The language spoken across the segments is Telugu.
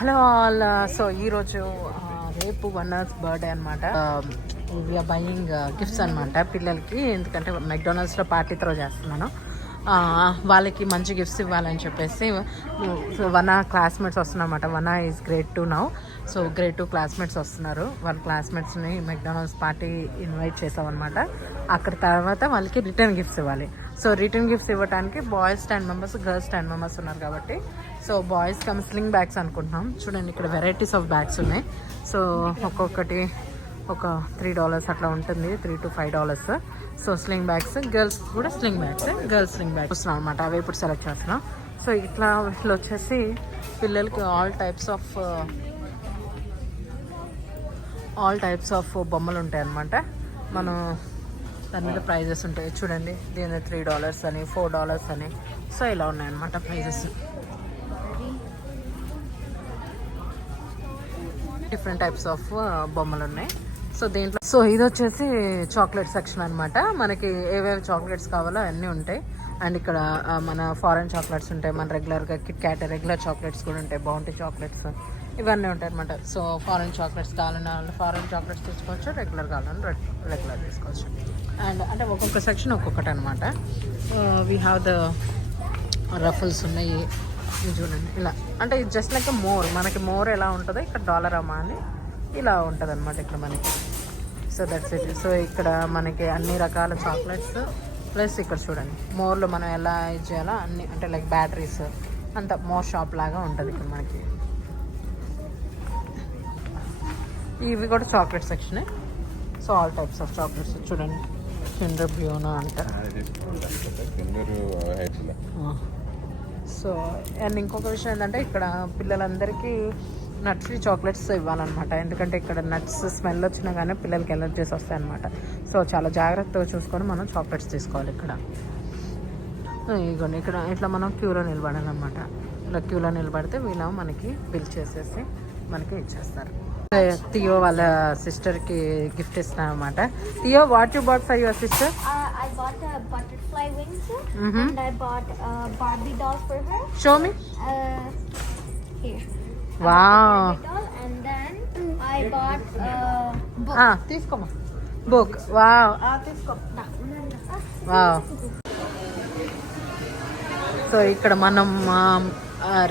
Hello all. సో ఈరోజు రేపు వన్నర్స్ బర్త్డే అనమాట. వీఆర్ బయింగ్ గిఫ్ట్స్ అనమాట పిల్లలకి, ఎందుకంటే మెక్డొనాల్డ్స్లో పార్టీ త్రో చేస్తున్నాను. వాళ్ళకి మంచి గిఫ్ట్స్ ఇవ్వాలని చెప్పేసి వన్ క్లాస్మేట్స్ వస్తున్నారన్నమాట. One is grade 2 now. So grade 2 classmates వస్తున్నారు. వాళ్ళ క్లాస్మేట్స్ని మెక్డొనాల్డ్స్ పార్టీ ఇన్వైట్ చేసామన్నమాట. అక్కడ తర్వాత వాళ్ళకి రిటర్న్ గిఫ్ట్స్ ఇవ్వాలి. సో రిటర్న్ గిఫ్ట్స్ ఇవ్వడానికి బాయ్స్ 10 మెంబర్స్, గర్ల్స్ 10 మెంబర్స్ ఉన్నారు కాబట్టి, so boys come sling bags అనుకుంటున్నాం. చూడండి ఇక్కడ వెరైటీస్ ఆఫ్ బ్యాగ్స్ ఉన్నాయి. సో ఒక్కొక్కటి ఒక $3 అట్లా ఉంటుంది, $3 to $5. So sling bags, girls కూడా sling bags, girls sling bags వస్తున్నాం అనమాట. అవి ఇప్పుడు సెలెక్ట్ చేస్తున్నాం. సో ఇట్లా వీళ్ళు వచ్చేసి పిల్లలకి ఆల్ టైప్స్ ఆఫ్ బొమ్మలు ఉంటాయి అన్నమాట. మనం దాని మీద ప్రైజెస్ ఉంటాయి. చూడండి దీని $3 అని, $4 అని. సో ఇలా ఉన్నాయన్నమాట ప్రైజెస్. డిఫరెంట్ టైప్స్ ఆఫ్ బొమ్మలు ఉన్నాయి. సో దీంట్లో ఇది వచ్చేసి చాక్లెట్ సెక్షన్ అనమాట. మనకి ఏవేవి చాక్లెట్స్ కావాలో అన్నీ ఉంటాయి. అండ్ ఇక్కడ మన ఫారెన్ చాక్లెట్స్ ఉంటాయి, మన రెగ్యులర్గా కిట్ క్యాట్ రెగ్యులర్ చాక్లెట్స్ కూడా ఉంటాయి, బౌంటీ చాక్లెట్స్ ఇవన్నీ ఉంటాయి అనమాట. సో ఫారెన్ చాక్లెట్స్ కావాలన్నా ఫారెన్ చాక్లెట్స్ తీసుకోవచ్చు, రెగ్యులర్ కావాలని రెగ్యులర్ తీసుకోవచ్చు. అండ్ అంటే ఒక్కొక్క సెక్షన్ ఒక్కొక్కటి అనమాట. వీ హ్యావ్ ద రఫుల్స్ ఉన్నాయి. ఇది చూడండి ఇలా, అంటే ఇది జస్ట్ లైక్ మోర్, మనకి మోర్ ఎలా ఉంటుందో ఇక్కడ డాలర్ అమ్మా అని ఇలా ఉంటుంది అనమాట ఇక్కడ మనకి. So that's it. సో ఇక్కడ మనకి అన్ని రకాల చాక్లెట్స్ ప్లస్ ఇక్కడ చూడండి మోర్లో మనం ఎలా యూజ్ చేయాలో అన్ని, అంటే లైక్ బ్యాటరీస్ అంత మోర్ షాప్ లాగా ఉంటుంది ఇక్కడ మనకి. ఇవి కూడా చాక్లెట్ సెక్షనే. So all types of chocolates చూడండి. కిండర్ బ్యూనో అంట. సో అండ్ ఇంకొక విషయం ఏంటంటే ఇక్కడ పిల్లలందరికీ నట్ ఫ్రీ చాక్లెట్స్ ఇవ్వాలన్నమాట. ఎందుకంటే ఇక్కడ నట్స్ స్మెల్ వచ్చినా కానీ పిల్లలకి ఎలర్జీస్ వస్తాయన్నమాట. సో చాలా జాగ్రత్తగా చూసుకొని మనం చాక్లెట్స్ తీసుకోవాలి ఇక్కడ. ఇదిగోండి ఇక్కడ ఇట్లా మనం క్యూలో నిలబడాలన్నమాట. ఇలా క్యూలో నిలబడితే వీళ్ళు మనకి బిల్ చేసేసి మనకి ఇచ్చేస్తారు. థియో వాళ్ళ సిస్టర్కి గిఫ్ట్ ఇస్తున్నాను అనమాట. Theo, what you bought for your sister? I bought a butterfly wings and I bought a Barbie doll for her. Show me. Here. Wow. Barbie doll, and then I bought a book. తీసుకోమా బుక్. వావ్, తీసుకో. వావ్. సో ఇక్కడ మనం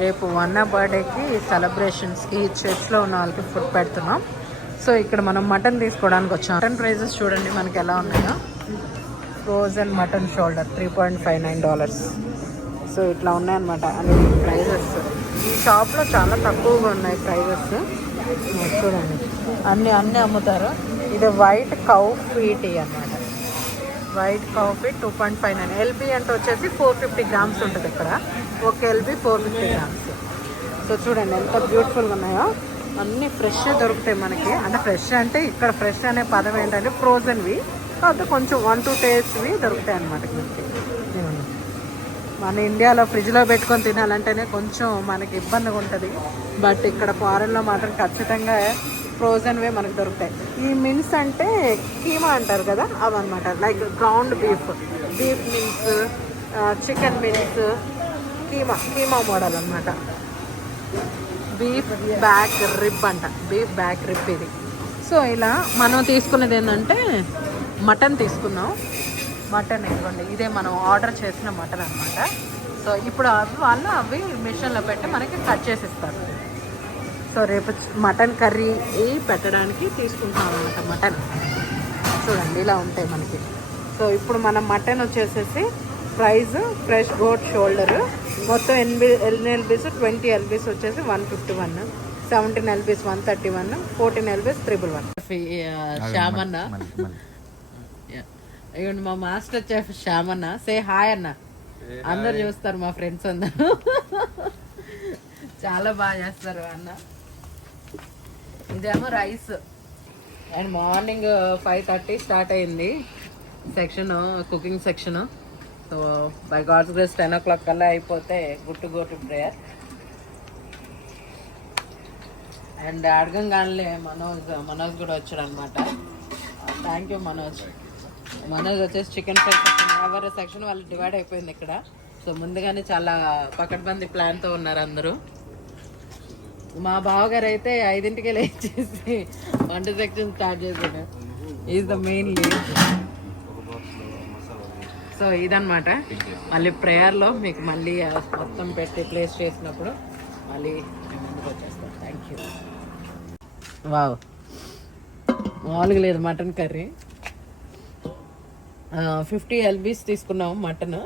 రేపు వన్న బర్త్డేకి సెలబ్రేషన్స్కి చర్చ్లో ఉన్న వాళ్ళకి ఫుడ్ పెడుతున్నాం. సో ఇక్కడ మనం మటన్ తీసుకోవడానికి వచ్చాం. మటన్ ప్రైజెస్ చూడండి మనకి ఎలా ఉన్నాయో. Frozen mutton shoulder $3.59. సో ఇట్లా ఉన్నాయన్నమాట అన్ని ప్రైజెస్. ఈ షాప్లో చాలా తక్కువగా ఉన్నాయి ప్రైజెస్. చూడండి అన్నీ అమ్ముతారు. ఇది వైట్ కౌ ఫీట్ అన్నమాట. White cow feet $2.59. ఎల్బీ అంటే వచ్చేసి 450 grams ఉంటుంది ఇక్కడ. ఒక ఎల్బీ 450 grams. సో చూడండి ఎంత బ్యూటిఫుల్గా ఉన్నాయో. అన్నీ ఫ్రెష్ దొరుకుతాయి మనకి. అంటే ఫ్రెష్ అంటే ఇక్కడ ఫ్రెష్ అనే పదం ఏంటంటే ఫ్రోజన్వి కాకపోతే కొంచెం 1-2 daysవి దొరుకుతాయి అన్నమాట మనకి. మన ఇండియాలో ఫ్రిడ్జ్లో పెట్టుకొని తినాలంటేనే కొంచెం మనకి ఇబ్బందిగా ఉంటుంది. బట్ ఇక్కడ ఫారెన్లో మాత్రం ఖచ్చితంగా ఫ్రోజన్వే మనకు దొరుకుతాయి. ఈ మిన్స్ అంటే కీమా అంటారు కదా, అవన్నమాట. Like ground beef mince, chicken mince, keema model అనమాట. బీఫ్ బ్యాక్ రిబ్ అంట, బీఫ్ బ్యాక్ రిబ్ ఇది. సో ఇలా మనం తీసుకున్నది ఏంటంటే మటన్ తీసుకున్నాం. మటన్ ఇవ్వండి, ఇదే మనం ఆర్డర్ చేసిన మటన్ అనమాట. సో ఇప్పుడు అవి మిషన్లో పెట్టి మనకి కట్ చేసి ఇస్తారు. సో రేపు మటన్ కర్రీ పెట్టడానికి తీసుకుంటాం అనమాట మటన్. చూడండి ఇలా ఉంటాయి మనకి. సో ఇప్పుడు మనం మటన్ వచ్చేసేసి ప్రైస్ ఫ్రెష్ గోట్ షోల్డర్ మొత్తం 8 LBs, 20 LBs వచ్చేసి 151, 17 LBs 131, 14 LBs 311. శ్యామన్న, ఇవ్వండి మా మాస్టర్ చెఫ్ శ్యామన్న. సే హాయ్ అన్న. అందరు చూస్తారు మా ఫ్రెండ్స్ అందరూ. చాలా బాగా చేస్తారు అన్న. ఇదేమో రైస్. అండ్ మార్నింగ్ 5:30 స్టార్ట్ అయింది section, cooking section. So by God's grace 10 o'clock కల్లా అయిపోతే good to go to prayer. And అడగంగానే మనోజ్ కూడా వచ్చాడు అనమాట. Thank you Manoj. వచ్చేసి చికెన్ ఫ్రై సెక్షన్, ఎవరి సెక్షన్ వాళ్ళు డివైడ్ అయిపోయింది ఇక్కడ. సో ముందుగానే చాలా పకడ్బందీ ప్లాన్తో ఉన్నారు అందరూ. మా బావగారు అయితే 5ంటికే లేచేసి వంట సెక్షన్ స్టార్ట్ చేశాడు. Is the main lead. So ఇదన్నమాట. మళ్ళీ ప్రేయర్లో మీకు మళ్ళీ మొత్తం పెట్టి ప్లేస్ చేసినప్పుడు మళ్ళీ మేము ముందుకు వచ్చేస్తాం. Thank you. వావ్, మామూలుగా లేదు మటన్ కర్రీ. 50 LBs తీసుకున్నాము మటన్.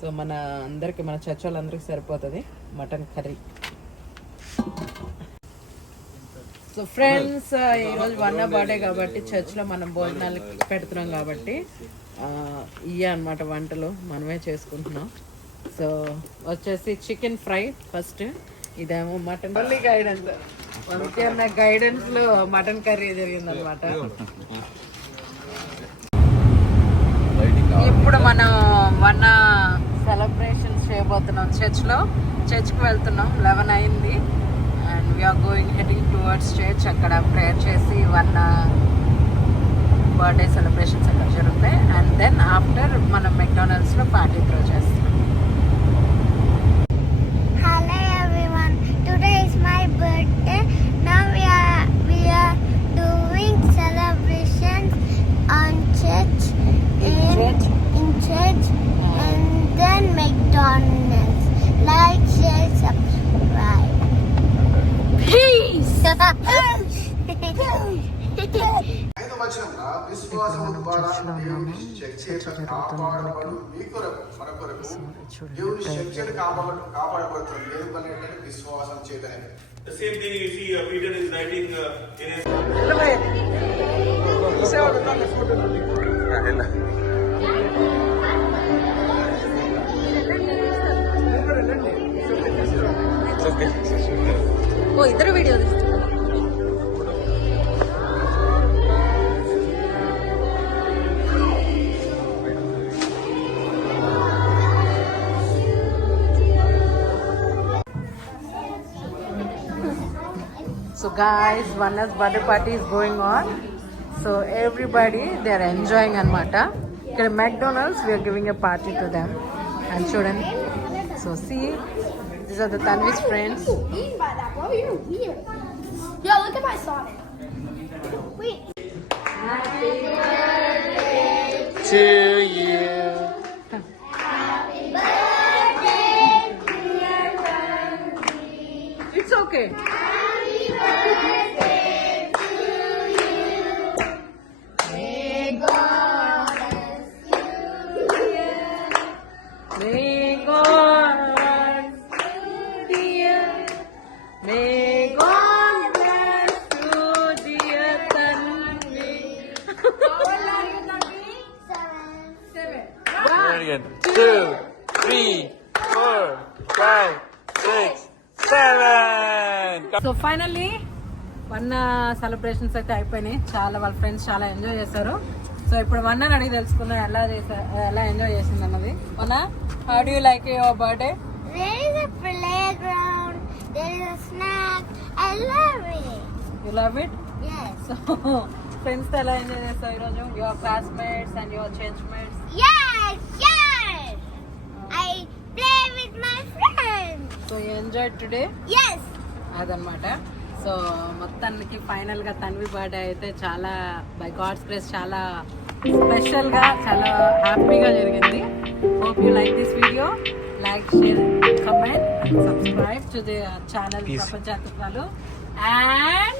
సో మన అందరికి, మన చర్చ్ వాళ్ళందరికీ సరిపోతుంది మటన్ కర్రీ. సో ఫ్రెండ్స్, ఈరోజు వన్న బర్త్డే కాబట్టి చర్చ్లో మనం భోజనాలు పెడుతున్నాం కాబట్టి ఇవే అన్నమాట వంటలు మనమే చేసుకుంటున్నాం. సో వచ్చేసి చికెన్ ఫ్రై ఫస్ట్, ఇదేమో మటన్. మళ్ళీ గైడెన్స్, ముఖ్యమైన గైడెన్స్లో మటన్ కర్రీ జరిగిందనమాట. ఇప్పుడు మనం వన్న సెలబ్రేషన్స్ చేయబోతున్నాం చర్చ్లో. చర్చ్కి వెళ్తున్నాం, 11 అయింది. And we are going heading towards church. అక్కడ ప్రేయర్ చేసి వన్న బర్త్డే సెలబ్రేషన్స్ అక్కడ జరుగుతాయి. అండ్ దెన్ ఆఫ్టర్ మనం మెక్డానల్డ్స్లో పార్టీ త్రో చేస్తాం. Hello everyone. Today is my birthday. Now we are doing celebrations on church in church and then McDonald's. Like, share, subscribe. Peace. ఐదవ వచనంలో విశ్వాసము ద్వారా దేవుని శక్తి కాపాడబడు మీ కొరకు మన కొరకు దేవుని శక్తిని కాపాడబడుతుంది ఎందుకంటే విశ్వాసం చేతనే. The same thing you see Peter is writing in his ఓ ఇద్దరు వీడియో తీస్తున్నారు. So guys, Vanna's birthday party is going on. So everybody, they are enjoying anamata. Here McDonald's, we are giving a party to them. And children, so see, these are the Tanvi's friends. What do you mean by that, bro? You're weird. Yo, look at my Sonic. Wait. To you. It's okay. May God bless you, may God bless you, dear Tanvi. Very good. 2, 3, 4, 5, 6, 7. So finally వన్న సెలబ్రేషన్స్ అయితే అయిపోయినాయి. చాలా వాళ్ళ ఫ్రెండ్స్ చాలా ఎంజాయ్ చేశారు. సో ఇప్పుడు వన్నని అడిగి తెలుసుకుందాం ఎలా ఎంజాయ్ చేసింది అన్నది. వన్న, how do you like your birthday? There is a playground. There is a snack. I love it. You love it? Yes. So ఫ్రెండ్స్తో ఎలా ఎంజాయ్ చేస్తావు ఈరోజు? Your classmates and your church mates? Yes. Yes. I play with my friends. So you enjoy today? Yes. అదనమాట. సో మొత్తానికి ఫైనల్గా తన్వి బర్త్డే అయితే చాలా బై గాడ్స్ గ్రేస్ చాలా స్పెషల్గా, చాలా హ్యాపీగా జరిగింది. Hope you like this video. Like, share, comment and subscribe to the channel ప్రపంచాలు అండ్